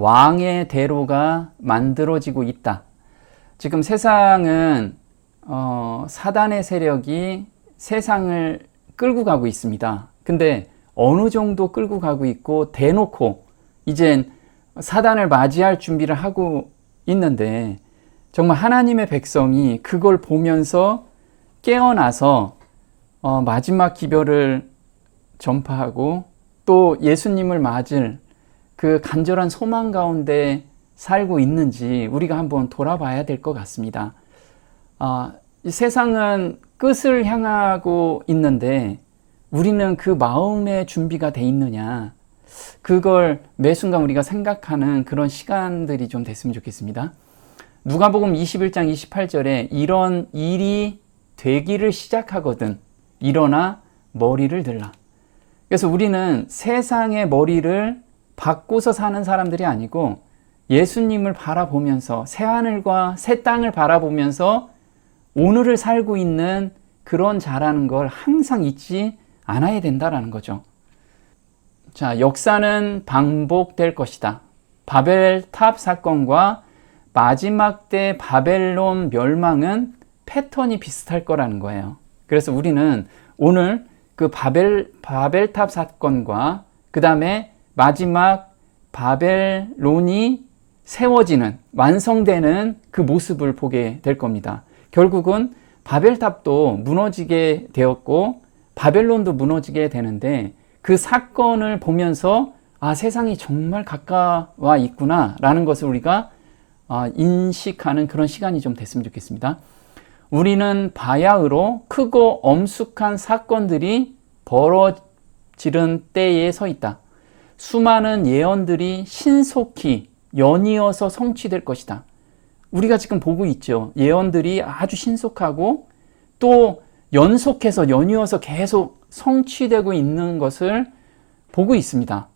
왕의 대로가 만들어지고 있다. 지금 세상은 사단의 세력이 세상을 끌고 가고 있습니다. 근데 어느 정도 끌고 가고 있고 대놓고 이젠 사단을 맞이할 준비를 하고 있는데, 정말 하나님의 백성이 그걸 보면서 깨어나서 마지막 기별을 전파하고 또 예수님을 맞을 그 간절한 소망 가운데 살고 있는지 우리가 한번 돌아봐야 될 것 같습니다. 이 세상은 끝을 향하고 있는데 우리는 그 마음의 준비가 돼 있느냐, 그걸 매 순간 우리가 생각하는 그런 시간들이 좀 됐으면 좋겠습니다. 누가복음 21장 28절에 이런 일이 되기를 시작하거든 일어나 머리를 들라. 그래서 우리는 세상의 머리를 받고서 사는 사람들이 아니고 예수님을 바라보면서 새하늘과 새 땅을 바라보면서 오늘을 살고 있는 그런 자라는 걸 항상 잊지 않아야 된다라는 거죠. 자, 역사는 반복될 것이다. 바벨탑 사건과 마지막 때 바벨론 멸망은 패턴이 비슷할 거라는 거예요. 그래서 우리는 오늘 그 바벨탑 사건과 그 다음에 마지막 바벨론이 세워지는, 완성되는 그 모습을 보게 될 겁니다. 결국은 바벨탑도 무너지게 되었고 바벨론도 무너지게 되는데, 그 사건을 보면서 세상이 정말 가까워 있구나 라는 것을 우리가 인식하는 그런 시간이 좀 됐으면 좋겠습니다. 우리는 바야흐로 크고 엄숙한 사건들이 벌어지는 때에 서 있다. 수많은 예언들이 신속히 연이어서 성취될 것이다. 우리가 지금 보고 있죠. 예언들이 아주 신속하고 또 연속해서 연이어서 계속 성취되고 있는 것을 보고 있습니다.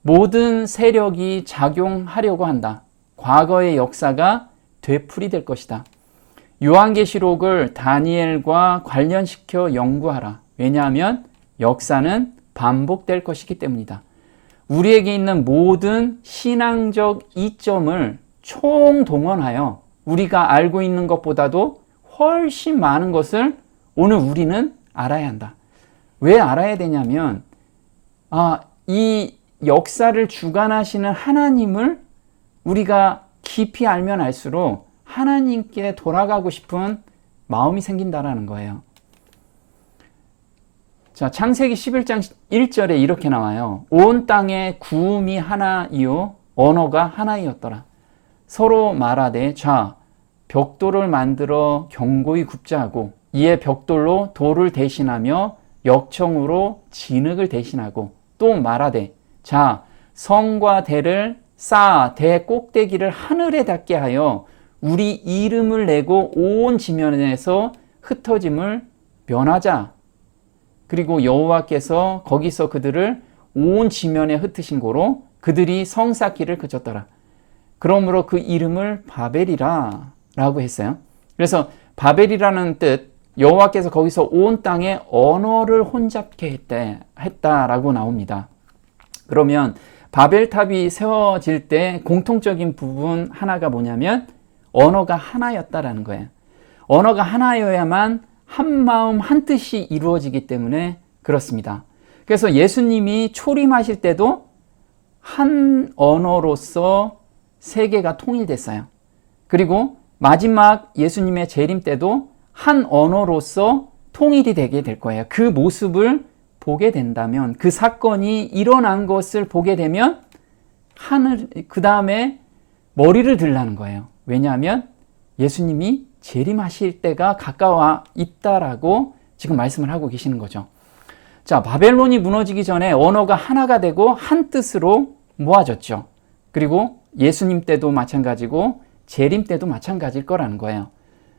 모든 세력이 작용하려고 한다. 과거의 역사가 되풀이될 것이다. 요한계시록을 다니엘과 관련시켜 연구하라. 왜냐하면 역사는 반복될 것이기 때문이다. 우리에게 있는 모든 신앙적 이점을 총동원하여 우리가 알고 있는 것보다도 훨씬 많은 것을 오늘 우리는 알아야 한다. 왜 알아야 되냐면 이 역사를 주관하시는 하나님을 우리가 깊이 알면 알수록 하나님께 돌아가고 싶은 마음이 생긴다라는 거예요. 자, 창세기 11장 1절에 이렇게 나와요. 온 땅에 구음이 하나이요 언어가 하나이었더라. 서로 말하되 자 벽돌을 만들어 견고히 굽자 하고 이에 벽돌로 돌을 대신하며 역청으로 진흙을 대신하고 또 말하되 자 성과 대를 쌓아 대 꼭대기를 하늘에 닿게 하여 우리 이름을 내고 온 지면에서 흩어짐을 면하자. 그리고 여호와께서 거기서 그들을 온 지면에 흩으신 고로 그들이 성 쌓기를 그쳤더라. 그러므로 그 이름을 바벨이라 라고 했어요. 그래서 바벨이라는 뜻, 여호와께서 거기서 온 땅에 언어를 혼잡케 했다라고 나옵니다. 그러면 바벨탑이 세워질 때 공통적인 부분 하나가 뭐냐면 언어가 하나였다라는 거예요. 언어가 하나여야만 한마음 한뜻이 이루어지기 때문에 그렇습니다. 그래서 예수님이 초림하실 때도 한 언어로서 세계가 통일됐어요. 그리고 마지막 예수님의 재림 때도 한 언어로서 통일이 되게 될 거예요. 그 모습을 보게 된다면, 그 사건이 일어난 것을 보게 되면 그 다음에 머리를 들라는 거예요. 왜냐하면 예수님이 재림하실 때가 가까워 있다라고 지금 말씀을 하고 계시는 거죠. 자, 바벨론이 무너지기 전에 언어가 하나가 되고 한 뜻으로 모아졌죠. 그리고 예수님 때도 마찬가지고 재림 때도 마찬가지일 거라는 거예요.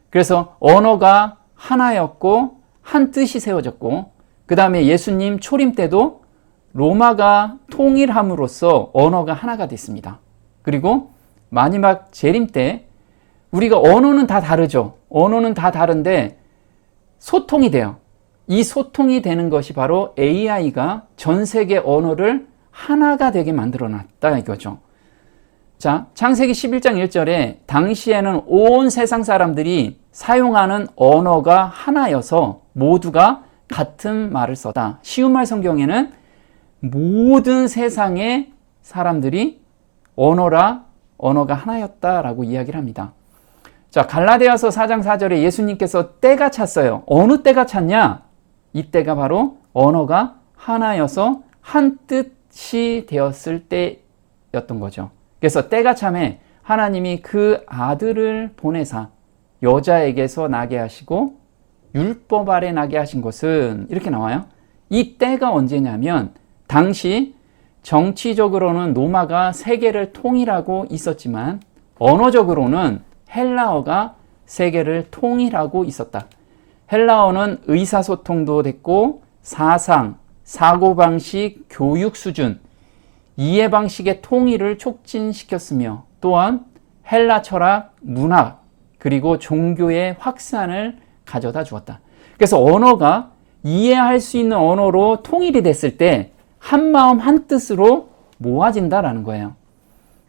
그래서 언어가 하나였고 한 뜻이 세워졌고, 그 다음에 예수님 초림 때도 로마가 통일함으로써 언어가 하나가 됐습니다. 그리고 마지막 재림 때 우리가 언어는 다 다르죠. 언어는 다 다른데 소통이 돼요. 이 소통이 되는 것이 바로 AI가 전 세계 언어를 하나가 되게 만들어 놨다 이거죠. 자, 창세기 11장 1절에 당시에는 온 세상 사람들이 사용하는 언어가 하나여서 모두가 같은 말을 썼다. 쉬운 말 성경에는 모든 세상의 사람들이 언어가 하나였다라고 이야기를 합니다. 자, 갈라디아서 4장 4절에 예수님께서 때가 찼어요. 어느 때가 찼냐? 이 때가 바로 언어가 하나여서 한 뜻이 되었을 때였던 거죠. 그래서 때가 참에 하나님이 그 아들을 보내사 여자에게서 나게 하시고 율법 아래 나게 하신 것은 이렇게 나와요. 이 때가 언제냐면 당시 정치적으로는 로마가 세계를 통일하고 있었지만 언어적으로는 헬라어가 세계를 통일하고 있었다. 헬라어는 의사소통도 됐고 사상, 사고방식, 교육 수준, 이해방식의 통일을 촉진시켰으며 또한 헬라 철학, 문학, 그리고 종교의 확산을 가져다 주었다. 그래서 언어가 이해할 수 있는 언어로 통일이 됐을 때 한마음 한뜻으로 모아진다라는 거예요.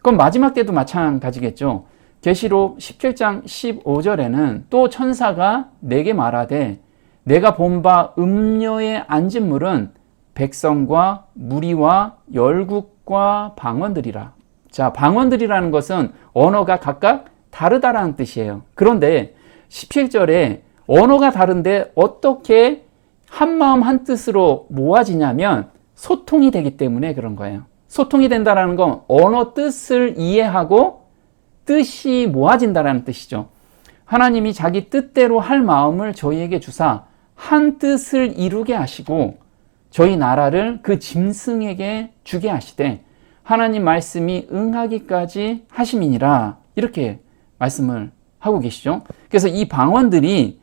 그럼 마지막 때도 마찬가지겠죠. 계시록 17장 15절에는 또 천사가 내게 말하되 내가 본 바 음녀에 앉은 물은 백성과 무리와 열국과 방언들이라. 자, 방언들이라는 것은 언어가 각각 다르다라는 뜻이에요. 그런데 17절에 언어가 다른데 어떻게 한마음 한뜻으로 모아지냐면 소통이 되기 때문에 그런 거예요. 소통이 된다는 건 언어 뜻을 이해하고 뜻이 모아진다는 뜻이죠. 하나님이 자기 뜻대로 할 마음을 저희에게 주사 한 뜻을 이루게 하시고 저희 나라를 그 짐승에게 주게 하시되 하나님 말씀이 응하기까지 하심이니라 이렇게 말씀을 하고 계시죠. 그래서 이 방언들이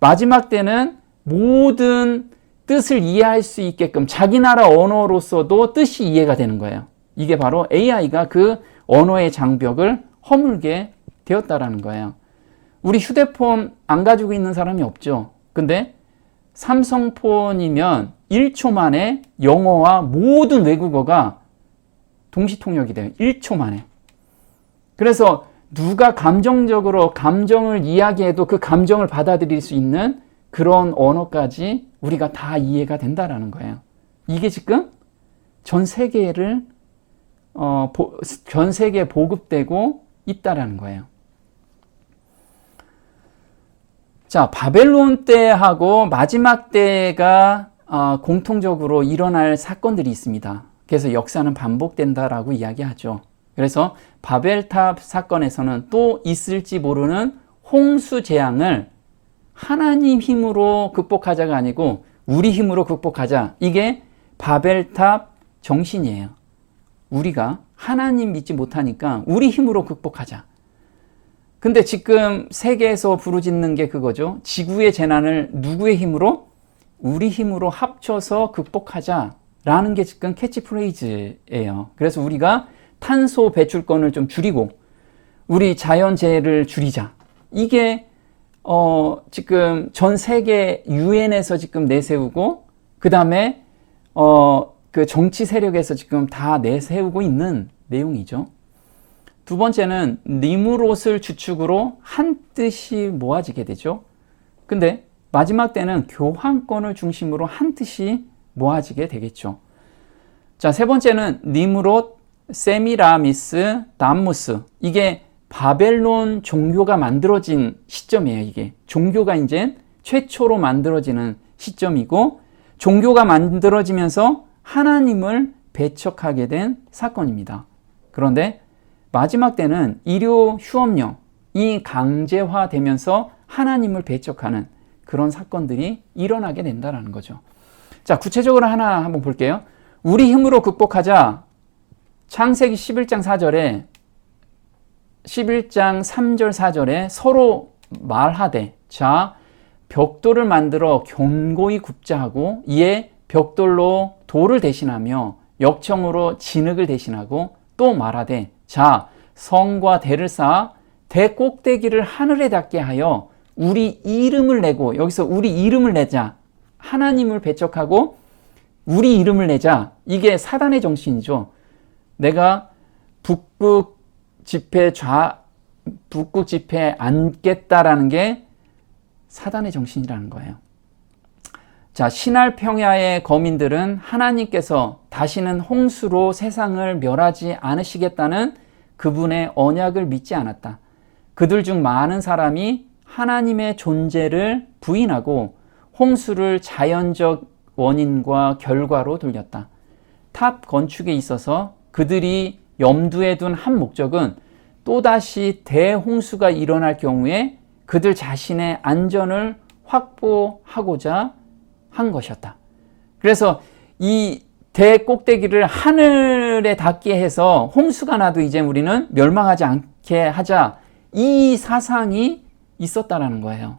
마지막 때는 모든 뜻을 이해할 수 있게끔 자기 나라 언어로서도 뜻이 이해가 되는 거예요. 이게 바로 AI가 그 언어의 장벽을 허물게 되었다라는 거예요. 우리 휴대폰 안 가지고 있는 사람이 없죠. 근데 삼성폰이면 1초 만에 영어와 모든 외국어가 동시통역이 돼요. 1초 만에. 그래서 누가 감정적으로 감정을 이야기해도 그 감정을 받아들일 수 있는 그런 언어까지 우리가 다 이해가 된다라는 거예요. 이게 지금 전 세계에 보급되고 있다라는 거예요. 자, 바벨론 때하고 마지막 때가 공통적으로 일어날 사건들이 있습니다. 그래서 역사는 반복된다라고 이야기하죠. 그래서 바벨탑 사건에서는 또 있을지 모르는 홍수 재앙을 하나님 힘으로 극복하자가 아니고 우리 힘으로 극복하자. 이게 바벨탑 정신이에요. 우리가 하나님 믿지 못하니까 우리 힘으로 극복하자. 근데 지금 세계에서 부르짖는 게 그거죠. 지구의 재난을 누구의 힘으로? 우리 힘으로 합쳐서 극복하자라는 게 지금 캐치프레이즈예요. 그래서 우리가 탄소 배출권을 좀 줄이고 우리 자연재해를 줄이자. 이게 지금 전 세계 유엔에서 지금 내세우고 그 다음에 그 정치 세력에서 지금 다 내세우고 있는 내용이죠. 두 번째는 니무롯을 주축으로 한 뜻이 모아지게 되죠. 근데 마지막 때는 교황권을 중심으로 한 뜻이 모아지게 되겠죠. 자, 세 번째는 니무롯, 세미라미스, 담무스. 이게 바벨론 종교가 만들어진 시점이에요. 이게 종교가 이제 최초로 만들어지는 시점이고 종교가 만들어지면서 하나님을 배척하게 된 사건입니다. 그런데 마지막 때는 일요 휴업령이 강제화되면서 하나님을 배척하는 그런 사건들이 일어나게 된다는 거죠. 자, 구체적으로 하나 한번 볼게요. 우리 힘으로 극복하자. 창세기 11장 4절에 11장 3절 4절에 서로 말하되 자 벽돌을 만들어 견고히 굽자 하고 이에 벽돌로 돌을 대신하며 역청으로 진흙을 대신하고 또 말하되 자 성과 대를 쌓아 대 꼭대기를 하늘에 닿게 하여 우리 이름을 내고 여기서 우리 이름을 내자. 하나님을 배척하고 우리 이름을 내자. 이게 사단의 정신이죠. 내가 북극 북극 지폐에 앉겠다라는 게 사단의 정신이라는 거예요. 자, 신할 평야의 거민들은 하나님께서 다시는 홍수로 세상을 멸하지 않으시겠다는 그분의 언약을 믿지 않았다. 그들 중 많은 사람이 하나님의 존재를 부인하고 홍수를 자연적 원인과 결과로 돌렸다. 탑 건축에 있어서 그들이 염두에 둔 한 목적은 또다시 대홍수가 일어날 경우에 그들 자신의 안전을 확보하고자 한 것이었다. 그래서 이 대꼭대기를 하늘에 닿게 해서 홍수가 나도 이제 우리는 멸망하지 않게 하자, 이 사상이 있었다라는 거예요.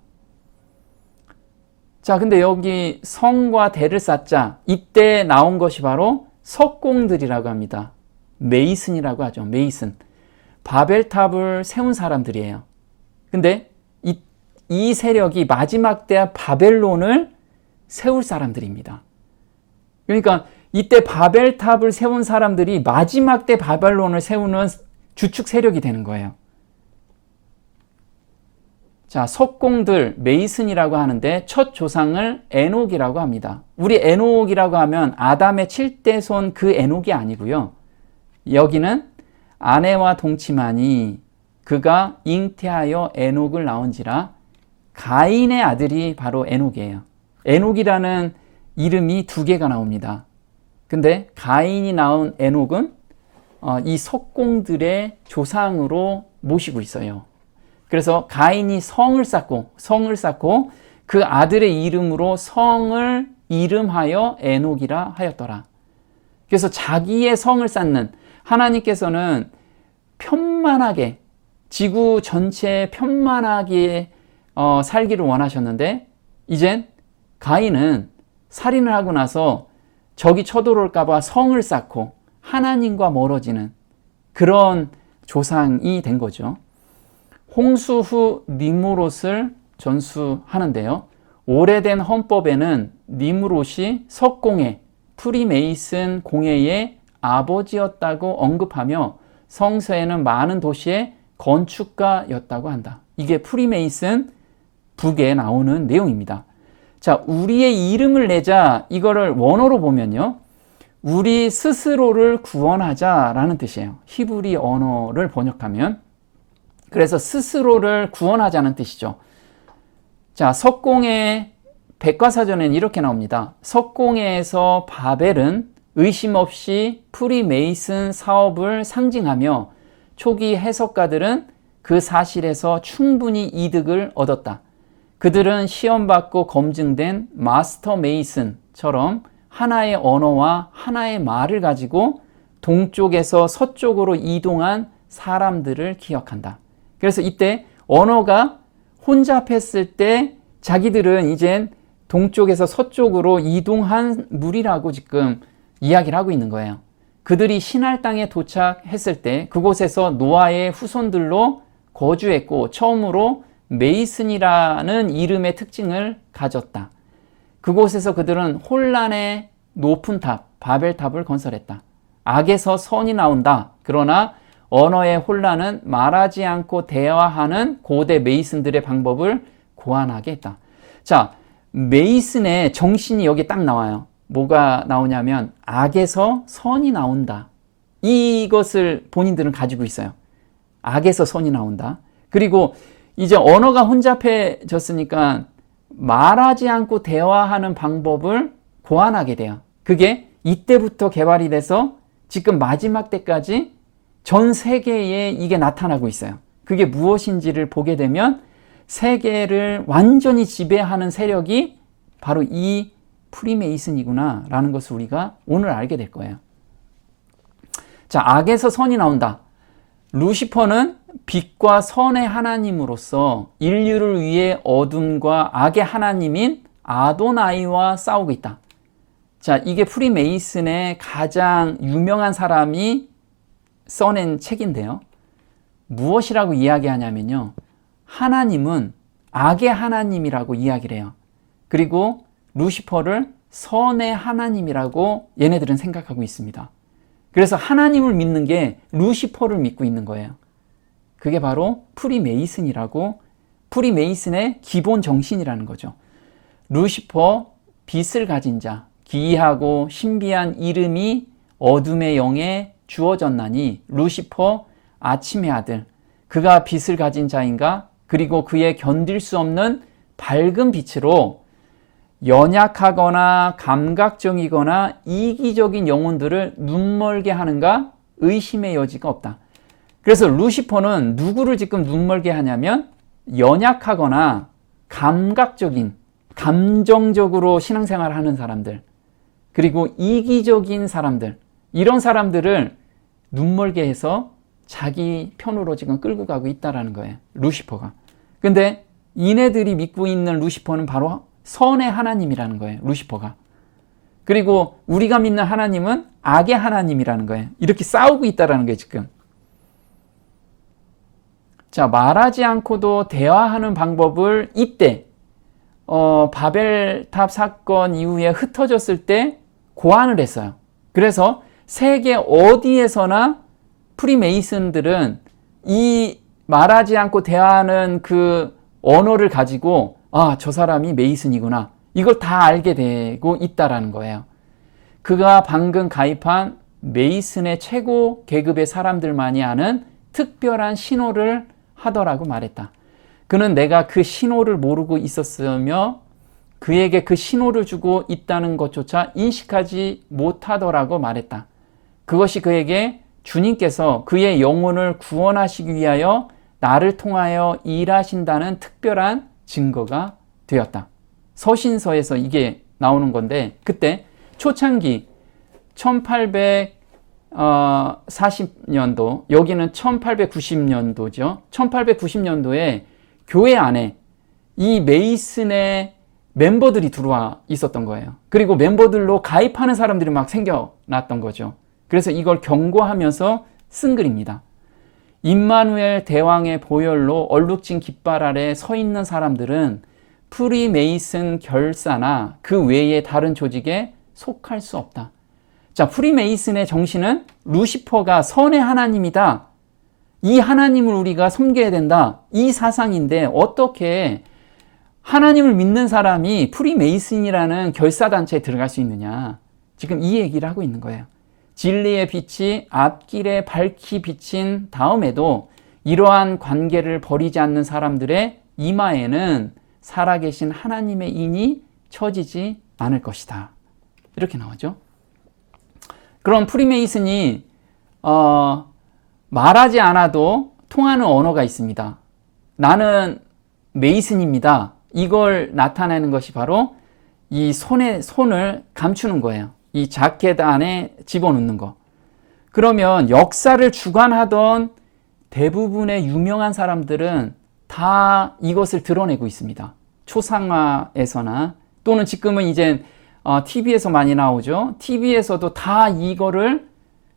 자, 근데 여기 성과 대를 쌓자, 이때 나온 것이 바로 석공들이라고 합니다. 메이슨이라고 하죠. 메이슨. 바벨탑을 세운 사람들이에요. 근데 이 세력이 마지막 때 바벨론을 세울 사람들입니다. 그러니까 이때 바벨탑을 세운 사람들이 마지막 때 바벨론을 세우는 주축 세력이 되는 거예요. 자, 석공들, 메이슨이라고 하는데 첫 조상을 에녹이라고 합니다. 우리 에녹이라고 하면 아담의 7대손 그 에녹이 아니고요. 여기는 아내와 동침하니 그가 잉태하여 에녹을 낳은지라, 가인의 아들이 바로 에녹이에요. 에녹이라는 이름이 2개가 나옵니다. 근데 가인이 낳은 에녹은 이 석공들의 조상으로 모시고 있어요. 그래서 가인이 성을 쌓고 그 아들의 이름으로 성을 이름하여 에녹이라 하였더라. 그래서 자기의 성을 쌓는, 하나님께서는 편만하게, 지구 전체에 편만하게 살기를 원하셨는데, 이젠 가인은 살인을 하고 나서 적이 쳐들어올까 봐 성을 쌓고 하나님과 멀어지는 그런 조상이 된 거죠. 홍수 후 니므롯을 전수하는데요. 오래된 헌법에는 니므롯이 석공예, 프리메이슨 공예의 아버지였다고 언급하며 성서에는 많은 도시의 건축가였다고 한다. 이게 프리메이슨 북에 나오는 내용입니다. 자, 우리의 이름을 내자, 이거를 원어로 보면요, 우리 스스로를 구원하자라는 뜻이에요. 히브리 언어를 번역하면. 그래서 스스로를 구원하자는 뜻이죠. 자, 석공예 백과사전에는 이렇게 나옵니다. 석공예에서 바벨은 의심 없이 프리메이슨 사업을 상징하며 초기 해석가들은 그 사실에서 충분히 이득을 얻었다. 그들은 시험받고 검증된 마스터 메이슨처럼 하나의 언어와 하나의 말을 가지고 동쪽에서 서쪽으로 이동한 사람들을 기억한다. 그래서 이때 언어가 혼잡했을 때 자기들은 이젠 동쪽에서 서쪽으로 이동한 무리라고 지금 이야기를 하고 있는 거예요. 그들이 신할 땅에 도착했을 때 그곳에서 노아의 후손들로 거주했고 처음으로 메이슨이라는 이름의 특징을 가졌다. 그곳에서 그들은 혼란의 높은 탑, 바벨탑을 건설했다. 악에서 선이 나온다. 그러나 언어의 혼란은 말하지 않고 대화하는 고대 메이슨들의 방법을 고안하게 했다. 자, 메이슨의 정신이 여기 딱 나와요. 뭐가 나오냐면 악에서 선이 나온다. 이것을 본인들은 가지고 있어요. 악에서 선이 나온다. 그리고 이제 언어가 혼잡해졌으니까 말하지 않고 대화하는 방법을 고안하게 돼요. 그게 이때부터 개발이 돼서 지금 마지막 때까지 전 세계에 이게 나타나고 있어요. 그게 무엇인지를 보게 되면 세계를 완전히 지배하는 세력이 바로 이 프리메이슨이구나 라는 것을 우리가 오늘 알게 될 거예요. 자, 악에서 선이 나온다. 루시퍼는 빛과 선의 하나님으로서 인류를 위해 어둠과 악의 하나님인 아도나이와 싸우고 있다. 자, 이게 프리메이슨의 가장 유명한 사람이 써낸 책인데요. 무엇이라고 이야기하냐면요, 하나님은 악의 하나님이라고 이야기를 해요. 그리고 루시퍼를 선의 하나님이라고 얘네들은 생각하고 있습니다. 그래서 하나님을 믿는 게 루시퍼를 믿고 있는 거예요. 그게 바로 프리메이슨이라고, 프리메이슨의 기본 정신이라는 거죠. 루시퍼, 빛을 가진 자, 기이하고 신비한 이름이 어둠의 영에 주어졌나니 루시퍼, 아침의 아들, 그가 빛을 가진 자인가? 그리고 그의 견딜 수 없는 밝은 빛으로 연약하거나 감각적이거나 이기적인 영혼들을 눈멀게 하는가? 의심의 여지가 없다. 그래서 루시퍼는 누구를 지금 눈멀게 하냐면 연약하거나 감각적인, 감정적으로 신앙생활을 하는 사람들, 그리고 이기적인 사람들, 이런 사람들을 눈멀게 해서 자기 편으로 지금 끌고 가고 있다는 거예요, 루시퍼가. 근데 이네들이 믿고 있는 루시퍼는 바로 선의 하나님이라는 거예요, 루시퍼가. 그리고 우리가 믿는 하나님은 악의 하나님이라는 거예요. 이렇게 싸우고 있다는 거예요, 지금. 자, 말하지 않고도 대화하는 방법을 이때 바벨탑 사건 이후에 흩어졌을 때 고안을 했어요. 그래서 세계 어디에서나 프리메이슨들은 이 말하지 않고 대화하는 그 언어를 가지고 저 사람이 메이슨이구나, 이걸 다 알게 되고 있다라는 거예요. 그가 방금 가입한 메이슨의 최고 계급의 사람들만이 아는 특별한 신호를 하더라고 말했다. 그는 내가 그 신호를 모르고 있었으며 그에게 그 신호를 주고 있다는 것조차 인식하지 못하더라고 말했다. 그것이 그에게 주님께서 그의 영혼을 구원하시기 위하여 나를 통하여 일하신다는 특별한 증거가 되었다. 서신서에서 이게 나오는 건데, 그때 초창기 1840년도, 여기는 1890년도죠. 1890년도에 교회 안에 이 메이슨의 멤버들이 들어와 있었던 거예요. 그리고 멤버들로 가입하는 사람들이 막 생겨났던 거죠. 그래서 이걸 경고하면서 쓴 글입니다. 임마누엘 대왕의 보혈로 얼룩진 깃발 아래 서 있는 사람들은 프리메이슨 결사나 그 외의 다른 조직에 속할 수 없다. 자, 프리메이슨의 정신은 루시퍼가 선의 하나님이다, 이 하나님을 우리가 섬겨야 된다, 이 사상인데 어떻게 하나님을 믿는 사람이 프리메이슨이라는 결사단체에 들어갈 수 있느냐, 지금 이 얘기를 하고 있는 거예요. 진리의 빛이 앞길에 밝히 비친 다음에도 이러한 관계를 버리지 않는 사람들의 이마에는 살아계신 하나님의 인이 쳐지지 않을 것이다, 이렇게 나오죠. 그럼 프리메이슨이 말하지 않아도 통하는 언어가 있습니다. 나는 메이슨입니다, 이걸 나타내는 것이 바로 이 손을 감추는 거예요. 이 자켓 안에 집어넣는 거. 그러면 역사를 주관하던 대부분의 유명한 사람들은 다 이것을 드러내고 있습니다. 초상화에서나 또는 지금은 이제 TV에서 많이 나오죠. TV에서도 다 이거를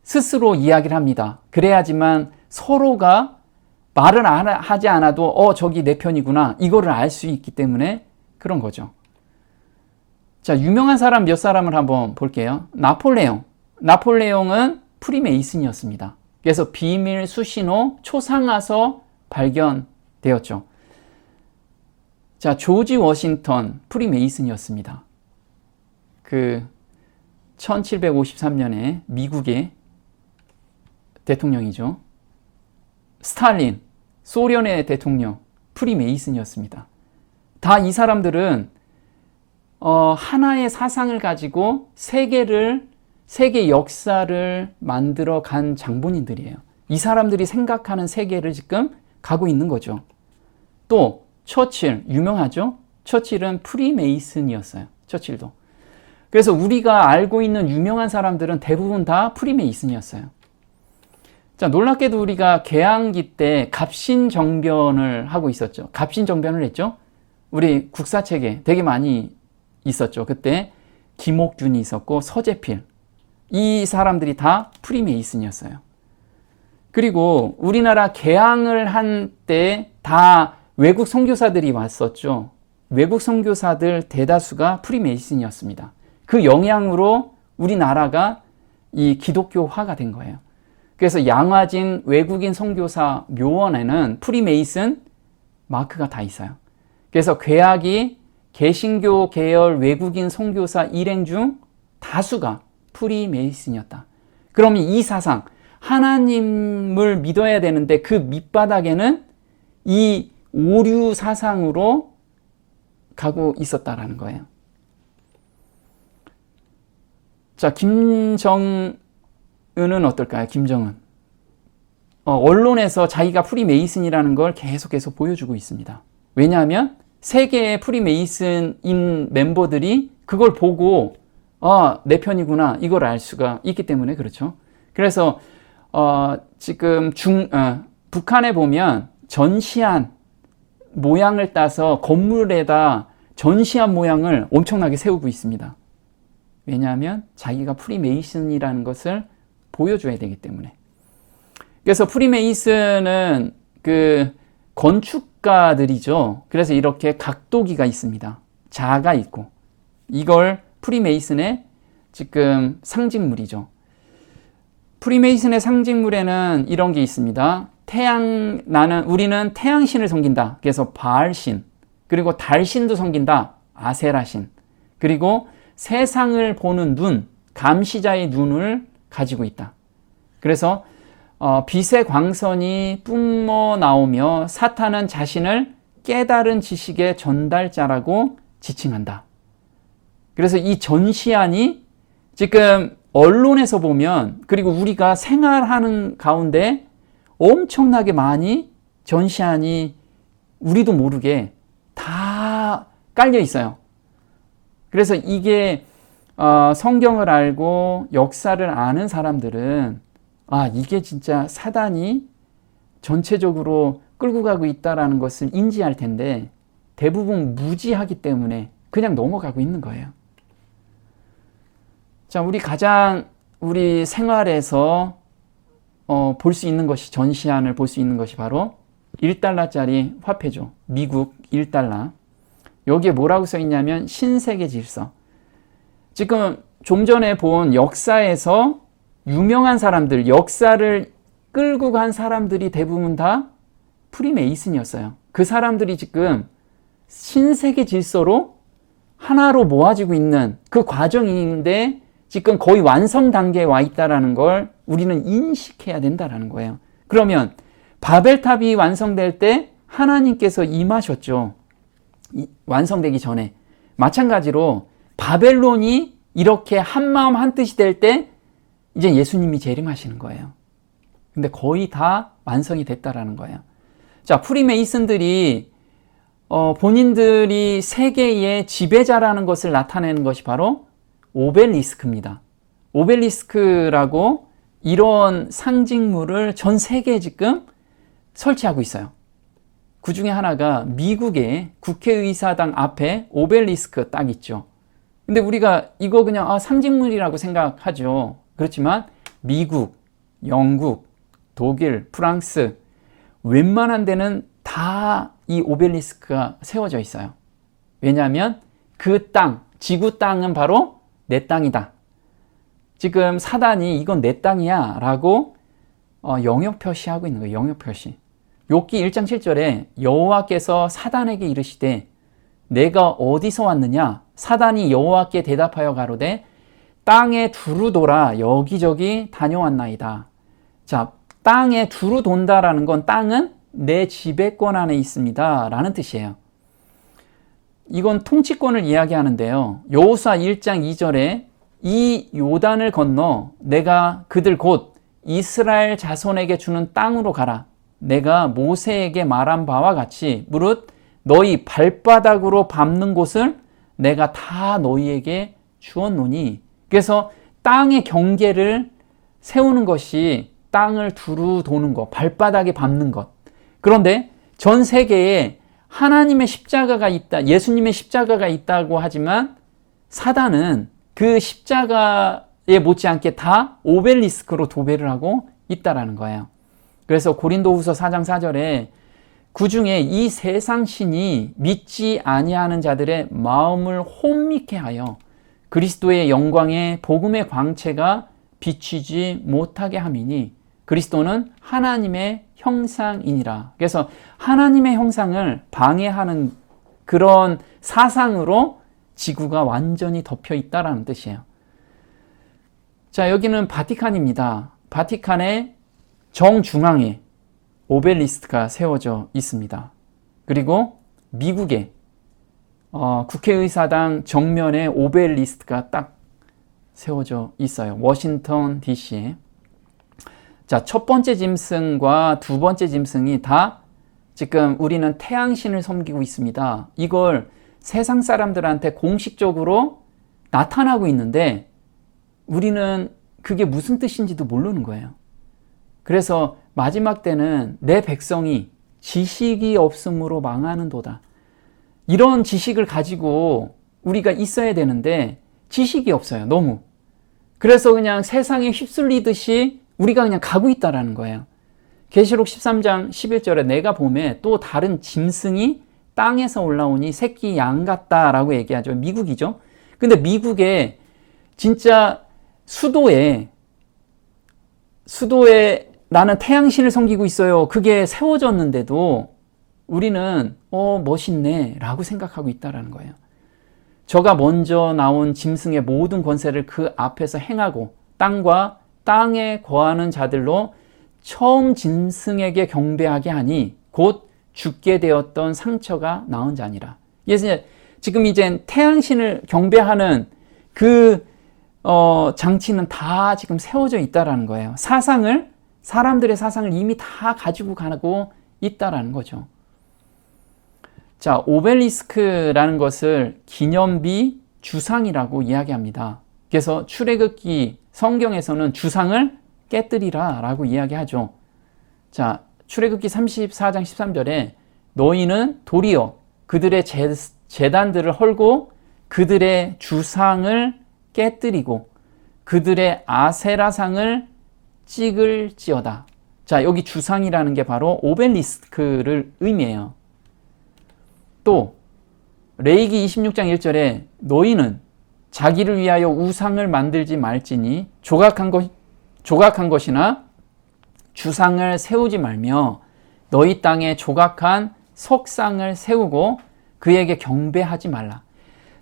스스로 이야기를 합니다. 그래야지만 서로가 말을 하지 않아도 저기 내 편이구나, 이거를 알 수 있기 때문에 그런 거죠. 자, 유명한 사람 몇 사람을 한번 볼게요. 나폴레옹은 프리메이슨이었습니다. 그래서 비밀 수신호 초상화서 발견되었죠. 자, 조지 워싱턴 프리메이슨이었습니다. 그 1753년에 미국의 대통령이죠. 스탈린, 소련의 대통령, 프리메이슨이었습니다. 다 이 사람들은 하나의 사상을 가지고 세계 역사를 만들어 간 장본인들이에요. 이 사람들이 생각하는 세계를 지금 가고 있는 거죠. 또 처칠, 유명하죠? 처칠은 프리메이슨이었어요. 처칠도. 그래서 우리가 알고 있는 유명한 사람들은 대부분 다 프리메이슨이었어요. 자, 놀랍게도 우리가 개항기 때 갑신정변을 하고 있었죠. 갑신정변을 했죠. 우리 국사책에 되게 많이 있었죠. 그때 김옥균이 있었고 서재필, 이 사람들이 다 프리메이슨이었어요. 그리고 우리나라 개항을 한 때 다 외국 선교사들이 왔었죠. 외국 선교사들 대다수가 프리메이슨이었습니다. 그 영향으로 우리나라가 이 기독교화가 된 거예요. 그래서 양화진 외국인 선교사 묘원에는 프리메이슨 마크가 다 있어요. 그래서 괴학이 개신교 계열 외국인 선교사 일행 중 다수가 프리메이슨이었다. 그러면 이 사상, 하나님을 믿어야 되는데 그 밑바닥에는 이 오류 사상으로 가고 있었다라는 거예요. 자, 김정은은 어떨까요? 김정은. 언론에서 자기가 프리메이슨이라는 걸 계속해서 보여주고 있습니다. 왜냐하면 세계의 프리메이슨인 멤버들이 그걸 보고 내 편이구나 이걸 알 수가 있기 때문에 그렇죠. 그래서 지금 북한에 보면 전시한 모양을 따서 건물에다 전시한 모양을 엄청나게 세우고 있습니다. 왜냐하면 자기가 프리메이슨이라는 것을 보여줘야 되기 때문에. 그래서 프리메이슨은 그 건축가들이죠. 그래서 이렇게 각도기가 있습니다. 자가 있고 이걸 프리메이슨의 지금 상징물이죠. 프리메이슨의 상징물에는 이런 게 있습니다. 우리는 태양신을 섬긴다. 그래서 바알신. 그리고 달신도 섬긴다. 아세라신. 그리고 세상을 보는 눈, 감시자의 눈을 가지고 있다. 그래서 빛의 광선이 뿜어 나오며 사탄은 자신을 깨달은 지식의 전달자라고 지칭한다. 그래서 이 전시안이 지금 언론에서 보면, 그리고 우리가 생활하는 가운데 엄청나게 많이 전시안이 우리도 모르게 다 깔려 있어요. 그래서 이게 성경을 알고 역사를 아는 사람들은 이게 진짜 사단이 전체적으로 끌고 가고 있다는 것을 인지할 텐데 대부분 무지하기 때문에 그냥 넘어가고 있는 거예요. 자, 우리 생활에서 볼 수 있는 것이, 전시안을 볼 수 있는 것이 바로 1달러짜리 화폐죠. 미국 1달러. 여기에 뭐라고 써 있냐면 신세계 질서. 지금 좀 전에 본 역사에서 유명한 사람들, 역사를 끌고 간 사람들이 대부분 다 프리메이슨이었어요. 그 사람들이 지금 신세계 질서로 하나로 모아지고 있는 그 과정인데 지금 거의 완성 단계에 와 있다는 걸 우리는 인식해야 된다는 거예요. 그러면 바벨탑이 완성될 때 하나님께서 임하셨죠. 완성되기 전에. 마찬가지로 바벨론이 이렇게 한마음 한뜻이 될 때 이제 예수님이 재림하시는 거예요. 근데 거의 다 완성이 됐다라는 거예요. 자, 프리메이슨들이 본인들이 세계의 지배자라는 것을 나타내는 것이 바로 오벨리스크입니다. 오벨리스크라고 이런 상징물을 전 세계에 지금 설치하고 있어요. 그 중에 하나가 미국의 국회의사당 앞에 오벨리스크 딱 있죠. 근데 우리가 이거 그냥 상징물이라고 생각하죠. 그렇지만 미국, 영국, 독일, 프랑스 웬만한 데는 다 이 오벨리스크가 세워져 있어요. 왜냐하면 그 땅, 지구 땅은 바로 내 땅이다. 지금 사단이 이건 내 땅이야 라고 영역 표시하고 있는 거예요. 영역 표시. 욥기 1장 7절에 여호와께서 사단에게 이르시되 내가 어디서 왔느냐? 사단이 여호와께 대답하여 가로되 땅에 두루 돌아 여기저기 다녀왔나이다. 자, 땅에 두루 돈다라는 건 땅은 내 지배권 안에 있습니다 라는 뜻이에요. 이건 통치권을 이야기하는데요. 여호수아 1장 2절에 이 요단을 건너 내가 그들 곧 이스라엘 자손에게 주는 땅으로 가라. 내가 모세에게 말한 바와 같이 무릇 너희 발바닥으로 밟는 곳을 내가 다 너희에게 주었노니. 그래서 땅의 경계를 세우는 것이 땅을 두루 도는 것, 발바닥에 밟는 것. 그런데 전 세계에 하나님의 십자가가 있다, 예수님의 십자가가 있다고 하지만 사단은 그 십자가에 못지않게 다 오벨리스크로 도배를 하고 있다라는 거예요. 그래서 고린도후서 4장 4절에 그 중에 이 세상 신이 믿지 아니하는 자들의 마음을 혼미케 하여 그리스도의 영광의 복음의 광채가 비치지 못하게 함이니 그리스도는 하나님의 형상이니라. 그래서 하나님의 형상을 방해하는 그런 사상으로 지구가 완전히 덮여 있다라는 뜻이에요. 자, 여기는 바티칸입니다. 바티칸의 정중앙에 오벨리스크가 세워져 있습니다. 그리고 미국의 국회의사당 정면에 오벨리스크가 딱 세워져 있어요. 워싱턴 DC에. 자, 첫 번째 짐승과 두 번째 짐승이 다 지금 우리는 태양신을 섬기고 있습니다. 이걸 세상 사람들한테 공식적으로 나타나고 있는데 우리는 그게 무슨 뜻인지도 모르는 거예요. 그래서 마지막 때는 내 백성이 지식이 없음으로 망하는도다. 이런 지식을 가지고 우리가 있어야 되는데 지식이 없어요. 너무. 그래서 그냥 세상에 휩쓸리듯이 우리가 그냥 가고 있다라는 거예요. 계시록 13장 11절에 내가 보매 또 다른 짐승이 땅에서 올라오니 새끼 양 같다라고 얘기하죠. 미국이죠. 근데 미국에 진짜 수도에 나는 태양신을 섬기고 있어요. 그게 세워졌는데도 우리는 멋있네 라고 생각하고 있다라는 거예요. 저가 먼저 나온 짐승의 모든 권세를 그 앞에서 행하고 땅과 땅에 거하는 자들로 처음 짐승에게 경배하게 하니 곧 죽게 되었던 상처가 나은 자니라. 그래서 지금 이제 태양신을 경배하는 그 장치는 다 지금 세워져 있다라는 거예요. 사람들의 사상을 이미 다 가지고 가고 있다라는 거죠. 자, 오벨리스크라는 것을 기념비 주상이라고 이야기합니다. 그래서 출애굽기 성경에서는 주상을 깨뜨리라 라고 이야기하죠. 자, 출애굽기 34장 13절에 너희는 도리어 그들의 제단들을 헐고 그들의 주상을 깨뜨리고 그들의 아세라상을 찍을지어다. 자, 여기 주상이라는 게 바로 오벨리스크를 의미해요. 또 레위기 26장 1절에 너희는 자기를 위하여 우상을 만들지 말지니 조각한 것이나 주상을 세우지 말며 너희 땅에 조각한 석상을 세우고 그에게 경배하지 말라.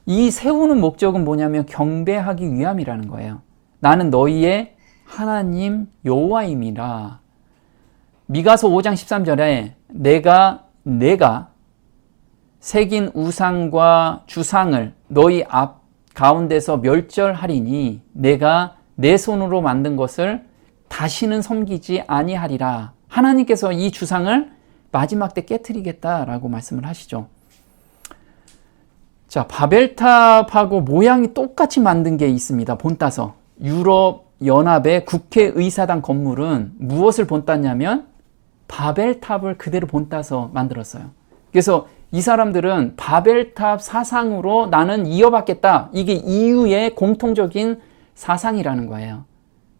이 세우는 목적은 뭐냐면 경배하기 위함이라는 거예요. 나는 너희의 하나님 여호와임이라. 미가서 5장 13절에 내가 새긴 우상과 주상을 너희 앞 가운데서 멸절하리니 내가 내 손으로 만든 것을 다시는 섬기지 아니하리라. 하나님께서 이 주상을 마지막 때 깨트리겠다라고 말씀을 하시죠. 자, 바벨탑하고 모양이 똑같이 만든 게 있습니다. 본따서 유럽 연합의 국회의사당 건물은 무엇을 본땄냐면 바벨탑을 그대로 본따서 만들었어요. 그래서 이 사람들은 바벨탑 사상으로 나는 이어받겠다. 이게 EU의 공통적인 사상이라는 거예요.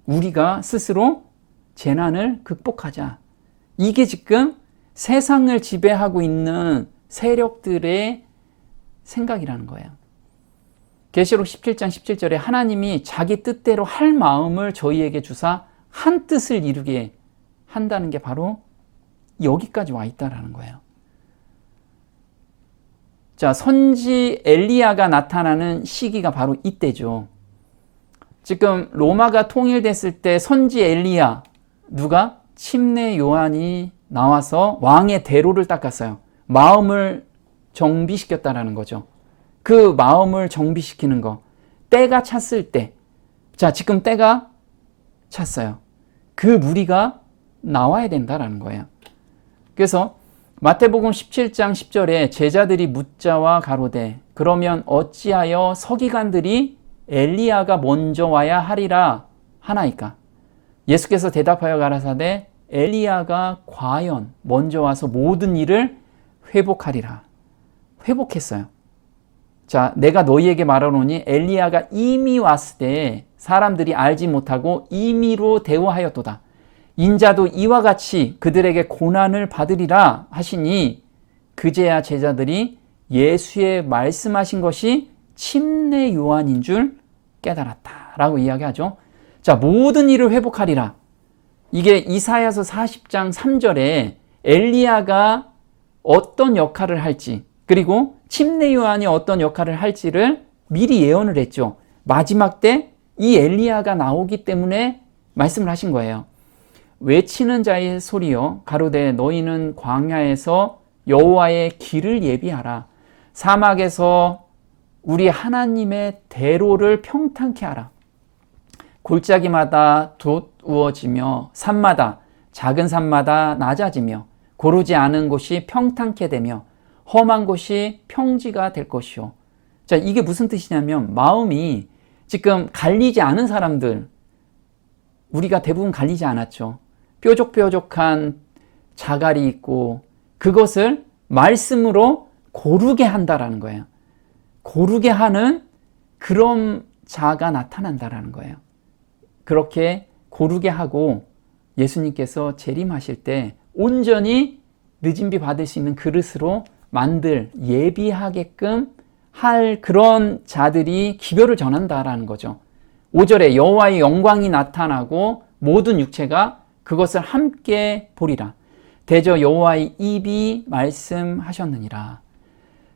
우리가 스스로 재난을 극복하자. 이게 지금 세상을 지배하고 있는 세력들의 생각이라는 거예요. 계시록 17장 17절에 하나님이 자기 뜻대로 할 마음을 저희에게 주사 한 뜻을 이루게 한다는 게 바로 여기까지 와 있다라는 거예요. 자, 선지 엘리야가 나타나는 시기가 바로 이때죠. 지금 로마가 통일됐을 때 선지 엘리야 누가? 침례 요한이 나와서 왕의 대로를 닦았어요. 마음을 정비시켰다라는 거죠. 그 마음을 정비시키는 거. 때가 찼을 때. 자, 지금 때가 찼어요. 그 무리가 나와야 된다라는 거예요. 그래서 마태복음 17장 10절에 제자들이 묻자와 가로되 그러면 어찌하여 서기관들이 엘리야가 먼저 와야 하리라 하나이까? 예수께서 대답하여 가라사대 엘리야가 과연 먼저 와서 모든 일을 회복하리라. 회복했어요. 자, 내가 너희에게 말하노니 엘리야가 이미 왔을 때 사람들이 알지 못하고 임의로 대우하였도다. 인자도 이와 같이 그들에게 고난을 받으리라 하시니 그제야 제자들이 예수의 말씀하신 것이 침례 요한인 줄 깨달았다 라고 이야기하죠. 자, 모든 일을 회복하리라. 이게 이사야서 40장 3절에 엘리야가 어떤 역할을 할지, 그리고 침례 요한이 어떤 역할을 할지를 미리 예언을 했죠. 마지막 때 이 엘리야가 나오기 때문에 말씀을 하신 거예요. 외치는 자의 소리여 가로되 너희는 광야에서 여호와의 길을 예비하라. 사막에서 우리 하나님의 대로를 평탄케 하라. 골짜기마다 돋우어지며 산마다 작은 산마다 낮아지며 고르지 않은 곳이 평탄케 되며 험한 곳이 평지가 될 것이요. 자, 이게 무슨 뜻이냐면 마음이 지금 갈리지 않은 사람들, 우리가 대부분 갈리지 않았죠. 뾰족뾰족한 자갈이 있고 그것을 말씀으로 고르게 한다라는 거예요. 고르게 하는 그런 자가 나타난다라는 거예요. 그렇게 고르게 하고 예수님께서 재림하실 때 온전히 늦은 비 받을 수 있는 그릇으로 만들 예비하게끔 할 그런 자들이 기별을 전한다라는 거죠. 5절에 여호와의 영광이 나타나고 모든 육체가 그것을 함께 보리라. 대저 여호와의 입이 말씀하셨느니라.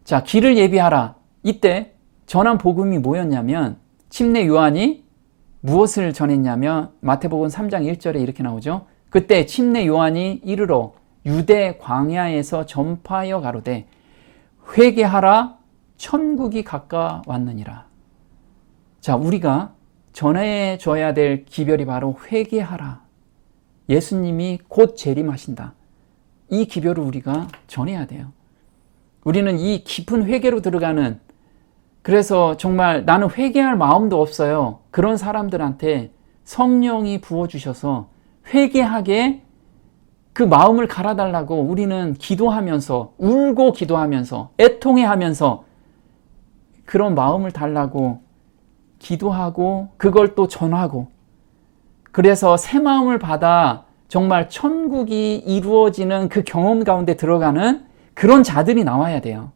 자, 길을 예비하라. 이때 전한 복음이 뭐였냐면 침례 요한이 무엇을 전했냐면 마태복음 3장 1절에 이렇게 나오죠. 그때 침례 요한이 이르러 유대 광야에서 전파하여 가로되 회개하라 천국이 가까웠느니라. 자, 우리가 전해줘야 될 기별이 바로 회개하라. 예수님이 곧 재림하신다. 이 기별을 우리가 전해야 돼요. 우리는 이 깊은 회개로 들어가는, 그래서 정말 나는 회개할 마음도 없어요. 그런 사람들한테 성령이 부어주셔서 회개하게 그 마음을 갈아달라고 우리는 기도하면서, 울고 기도하면서, 애통해하면서 그런 마음을 달라고 기도하고 그걸 또 전하고, 그래서 새 마음을 받아 정말 천국이 이루어지는 그 경험 가운데 들어가는 그런 자들이 나와야 돼요.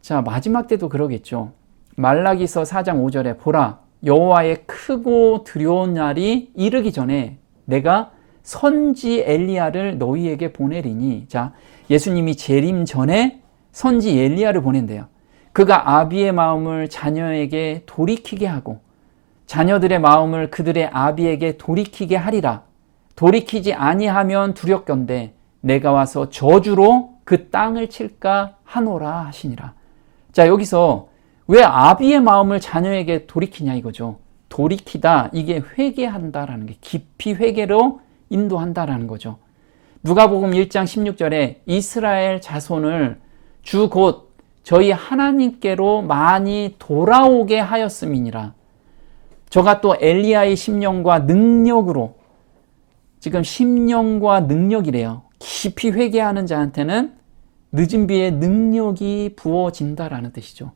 자, 마지막 때도 그러겠죠. 말라기서 4장 5절에 보라 여호와의 크고 두려운 날이 이르기 전에 내가 선지 엘리야를 너희에게 보내리니. 자, 예수님이 재림 전에 선지 엘리야를 보낸대요. 그가 아비의 마음을 자녀에게 돌이키게 하고 자녀들의 마음을 그들의 아비에게 돌이키게 하리라. 돌이키지 아니하면 두렵건대 내가 와서 저주로 그 땅을 칠까 하노라 하시니라. 자, 여기서 왜 아비의 마음을 자녀에게 돌이키냐 이거죠. 돌이키다, 이게 회개한다라는 게, 깊이 회개로 인도한다라는 거죠. 누가복음 1장 16절에 이스라엘 자손을 주 곧 저희 하나님께로 많이 돌아오게 하였음이니라. 저가 또 엘리야의 심령과 능력으로, 지금 심령과 능력이래요. 깊이 회개하는 자한테는 늦은 비의 능력이 부어진다라는 뜻이죠.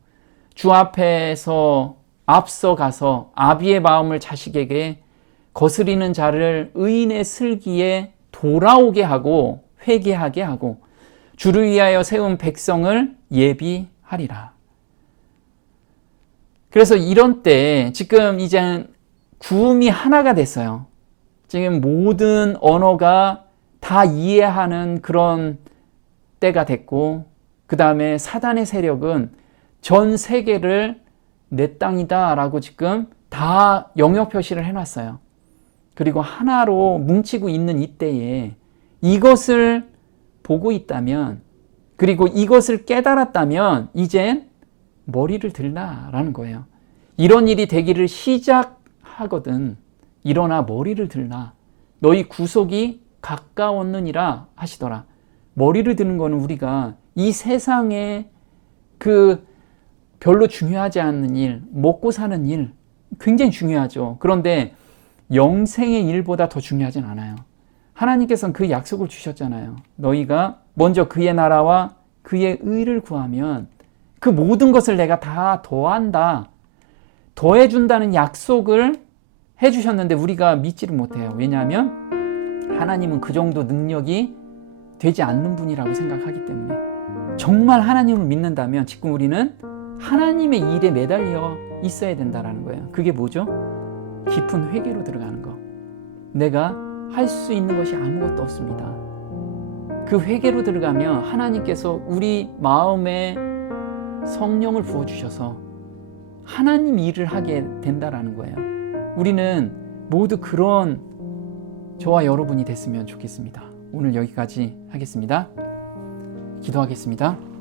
주 앞에서 앞서가서 아비의 마음을 자식에게 거스리는 자를 의인의 슬기에 돌아오게 하고 회개하게 하고 주를 위하여 세운 백성을 예비하리라. 그래서 이런 때 지금 이제 구음이 하나가 됐어요. 지금 모든 언어가 다 이해하는 그런 때가 됐고, 그 다음에 사단의 세력은 전 세계를 내 땅이다 라고 지금 다 영역 표시를 해놨어요. 그리고 하나로 뭉치고 있는 이때에 이것을 보고 있다면, 그리고 이것을 깨달았다면 이젠 머리를 들라라는 거예요. 이런 일이 되기를 시작하거든. 일어나 머리를 들라. 너희 구속이 가까웠느니라 하시더라. 머리를 드는 거는 우리가 이 세상에 그 별로 중요하지 않는 일, 먹고 사는 일 굉장히 중요하죠. 그런데 영생의 일보다 더 중요하진 않아요. 하나님께서는 그 약속을 주셨잖아요. 너희가 먼저 그의 나라와 그의 의를 구하면 그 모든 것을 내가 다 더한다, 더해준다는 약속을 해주셨는데 우리가 믿지를 못해요. 왜냐하면 하나님은 그 정도 능력이 되지 않는 분이라고 생각하기 때문에. 정말 하나님을 믿는다면 지금 우리는 하나님의 일에 매달려 있어야 된다는 거예요. 그게 뭐죠? 깊은 회개로 들어가는 거. 내가 할 수 있는 것이 아무것도 없습니다. 그 회개로 들어가면 하나님께서 우리 마음에 성령을 부어주셔서 하나님 일을 하게 된다라는 거예요. 우리는 모두 그런 저와 여러분이 됐으면 좋겠습니다. 오늘 여기까지 하겠습니다. 기도하겠습니다.